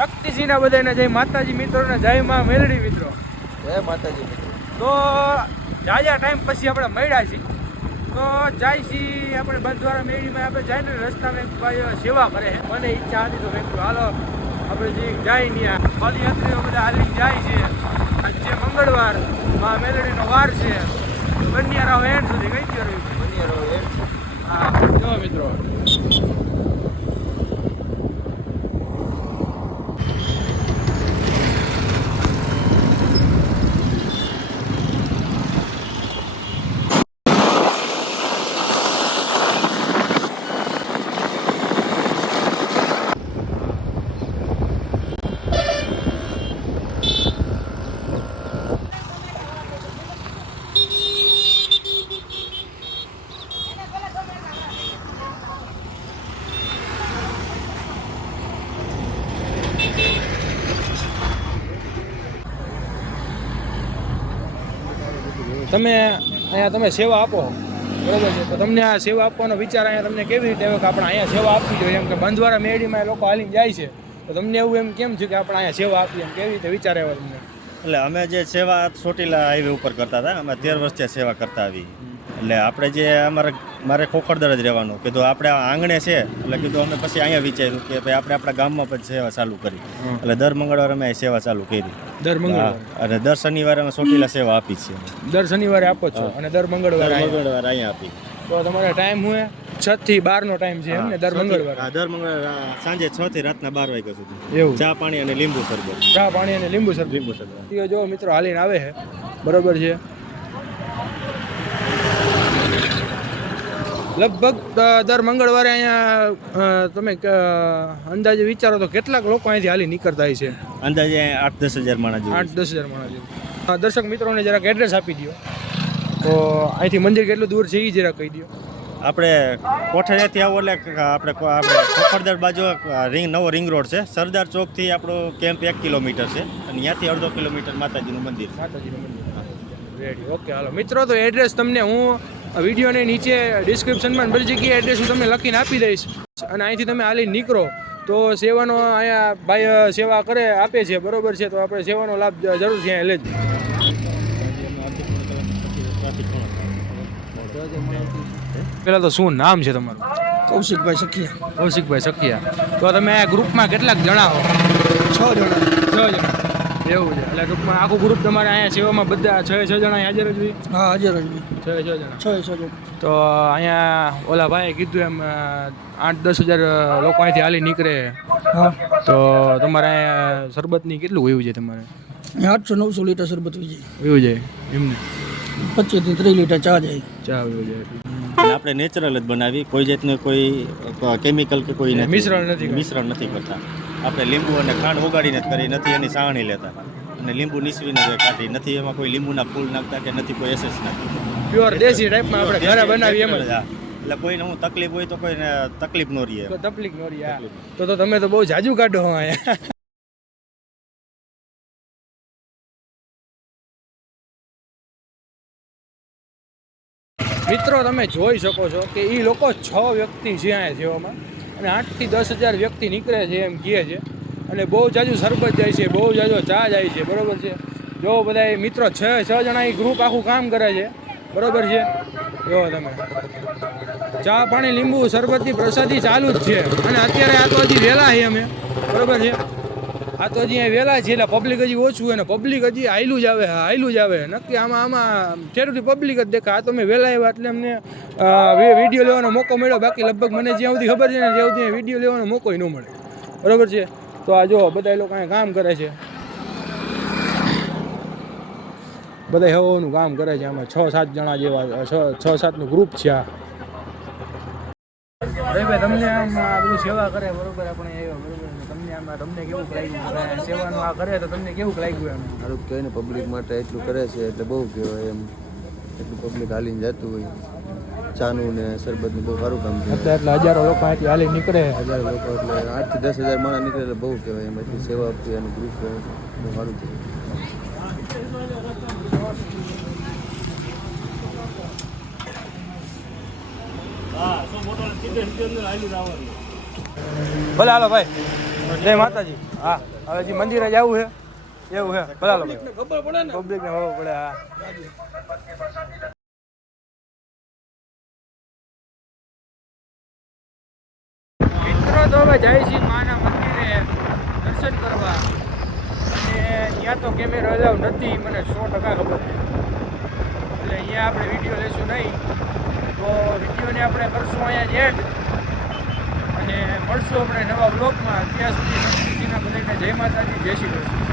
શક્તિસિંહના બધાને જય માતાજી મિત્રોને જય માં મેલડી મિત્રો. જય માતાજી મિત્રો. તો જાજા ટાઈમ પછી આપણે મળ્યા છીએ. તો જાય છીએ આપણે બંધવાળા મેળીમાં આપણે જાય ને રસ્તામાં સેવા કરે છે. મને ઈચ્છા હતી તો મેં હાલો આપણે જે જાય ત્યાં. પદયાત્રીઓ બધા હાલી જાય છે. આજે મંગળવાર મા મેલડીનો વાર છે. બન્યારાવ એન્ડ સુધી કઈ ગયો રહ્યું બનિયારો એમ હા જો મિત્રો. તમે અહીંયા તમે સેવા આપો. બરોબર છે? તો તમને આ સેવા આપવાનો વિચાર અહીંયા તમને કેવી રીતે આવ્યો કે આપણે અહીંયા સેવા આપવી જોઈએ? એમ કે બંધવારા મેળીમાં લોકો હાલીને જાય છે. તો તમને એવું એમ કેમ છે કે આપણે અહીંયા સેવા આપીએ એમ કેવી રીતે વિચાર આવ્યો તમને? એટલે અમે જે સેવા ચોટીલા હાઈવે ઉપર કરતા હતા, અમે તેર વર્ષથી સેવા કરતા આવી. એટલે આપણે જે અમારે મારે ખોખરદર જ રહેવાનું. કીધું આપણે આંગણે છે એટલે કીધું અમે પછી અહીંયા વિચાર્યું કે ભાઈ આપણે આપણા ગામમાં પણ સેવા ચાલુ કરી. એટલે દર મંગળવારે અમે સેવા ચાલુ કરી. દર મંગળવારે? અને દર શનિવારે અમે ચોટીલા સેવા આપી છે. દર શનિવારે આપો છો અને દર મંગળવારે મંગળવારે અહીંયા આપી. તો તમારે ટાઈમ હું છ થી બાર નો ટાઈમ છે એમને દર મંગળવારે? દર મંગળવારે સાંજે છ થી રાતના બાર વાગ્યા સુધી. એવું? ચા પાણી અને લીંબુ સરબત ચા પાણી અને લીંબુ સરબત લીંબુ સરબત જો મિત્રો હાલીને આવે છે બરોબર છે. લગભગ દર મંગળવારે અહીંયા તમે અંદાજે વિચારો તો કેટલાક લોકો અહીંથી હાલી નીકળતા હોય છે? અંદાજે આઠ દસ હજાર માણસ આઠ દસ હજાર માણસ જેવું. દર્શક મિત્રોને જરાક એડ્રેસ આપી દો તો અહીંથી મંદિર કેટલું દૂર છે એ જરાક કહી દો આપણે કોઠારિયાથી આવો એટલે આપણે આપણે કોખરદર બાજુ રિંગ નવો રિંગ રોડ છે. સરદાર ચોકથી આપણો કેમ્પ એક કિલોમીટર છે. અને ત્યાંથી અડધો કિલોમીટર માતાજીનું મંદિર માતાજીનું મંદિર. રેડી ઓકે હાલો. મિત્રો તો એડ્રેસ તમને હું વિડીયોની નીચે ડિસ્ક્રિપ્શનમાં બધી જગ્યાએ એડ્રેસ હું તમને લખીને આપી દઈશ. અને અહીંથી તમે હાલી નીકળો. તો સેવાનો અહીંયા ભાઈ સેવા કરે આપે છે બરોબર છે તો આપણે સેવાનો લાભ જરૂર જરૂરથી અહીંયા લેજો. પેલા તો શું નામ છે તમારું? કૌશિકભાઈ સખિયા. કૌશિકભાઈ સખિયા. તો તમે આ ગ્રુપમાં કેટલાક જણાવો છ જણા. છ જણા. એવું છે. એટલે ટૂંકમાં આખું ગ્રુપ તમારે અહીંયા સેવામાં બધા છ છ જણા હાજર જ હોય? હા હાજર જ છ છ જણા. છ છ જણા. તો અહીંયા ઓલા ભાઈએ કીધું એમ આઠ દસ હજાર લોકો અહીંથી હાલી નીકળે. હા. તો તમારે અહીંયા શરબતની કેટલું હોયું છે તમારે? આઠસો નવસો લીટર શરબત છે. વયું છે? એમને? પચીસથી ત્રીસ લીટર ચા જાય. ચા વયું છે. આપણે નેચરલ જ બનાવી કોઈ જાતનું કોઈ કેમિકલ કે કોઈ મિશ્રણ નથી મિશ્રણ નથી કરતા. આપણે લીંબુ અને ખાંડ ઓગાળીને જ કરી નથી એની સાવણી લેતા. અને લીંબુ નીસવીને જ કાઢી નથી એમાં કોઈ લીંબુના ફૂલ નાખતા કે નથી કોઈ એસેસ નાખતા. પ્યોર દેશી ટાઈપમાં આપણે ઘરે બનાવીએ એમ જ. એટલે કોઈને હું તકલીફ હોય તો કોઈને તકલીફ ન રહીએ તકલીફ ન રહીએ તો તો તમે તો બહુ જાજુ કાઢો અહીંયા. મિત્રો તમે જોઈ શકો છો કે એ લોકો છ વ્યક્તિ છે અહીંયા સેવામાં અને આઠથી દસ હજાર વ્યક્તિ નીકળે છે એમ કહે છે. અને બહુ જાજુ સરબત જાય છે, બહુ જાજો ચા જાય છે, બરાબર છે. જો બધા મિત્રો છ છ જણા એ ગ્રુપ આખું કામ કરે છે, બરાબર છે. જો તમે. ચા પાણી, લીંબુ, શરબતની પ્રસાદી ચાલુ જ છે. અને અત્યારે આ તો હજી વહેલા છે અમે, બરાબર છે. આ તો હજી વહેલા છે, એટલે પબ્લિક હજી ઓછું હોય ને પબ્લિક હજી આયલું જ આવે હા આયલું જ આવે. નક્કી આમાં આમાં ઠેરથી પબ્લિક જ દેખાય. આ તો મેં વહેલા આવ્યા એટલે અમને વીડિયો લેવાનો મોકો મળ્યો. બાકી લગભગ મને જ્યાં સુધી ખબર છે ને ત્યાં સુધી વીડિયો લેવાનો મોકો ન મળે. બરોબર છે? તો આ જો, બધા લોકો અહીંયા કામ કરે છે. બધા હવાનું કામ કરે છે આમાં. છ, સાત જણા જેવા, છ છ સાતનું ગ્રુપ છે આ. તમને આમ આ બધું સેવા કરે, બરોબર, આપણે આવ્યો તમને કેવું લાગ્યું? સેવાનું આ કરે તો તમને કેવું લાગ્યું એમ? સારું કહેવાય ને પબ્લિક માટે એટલું કરે છે એટલે બહુ કહેવાય એમ. એટલું પબ્લિક હાલીને જતું હોય. ચાનું ને શરબતનું બહુ સારું કામ છે અત્યારે એટલે હજારો લોકો અહીંથી હાલી નીકળે. હજારો લોકો એટલે આઠથી દસ હજાર માણસ નીકળે એટલે બહુ કહેવાય એમ. એટલી સેવા આપતી એનું ગ્રુપ બહુ સારું છે ભલે હાલો ભાઈ. જય માતાજી. હા હવે જે મંદિરે જ આવવું છે. એવું છે. બધા લોકો. ખબર પડે ને. પબ્લિક ને ખબર પડે હા. મિત્રો તો હવે જાય છે માના મંદિરે દર્શન કરવા. અને ત્યાં તો કેમેરો અલાવ નથી મને સો ટકા ખબર છે. એટલે અહીંયા આપણે વીડિયો લેશું નહીં. તો વિડીયોને આપણે કરશું અહીંયા અને મળશું આપણે નવા બ્લોગમાં ત્યાં સુધી સંસ્કૃતિના બધાને જય માતાજી જય શ્રી કૃષ્ણ.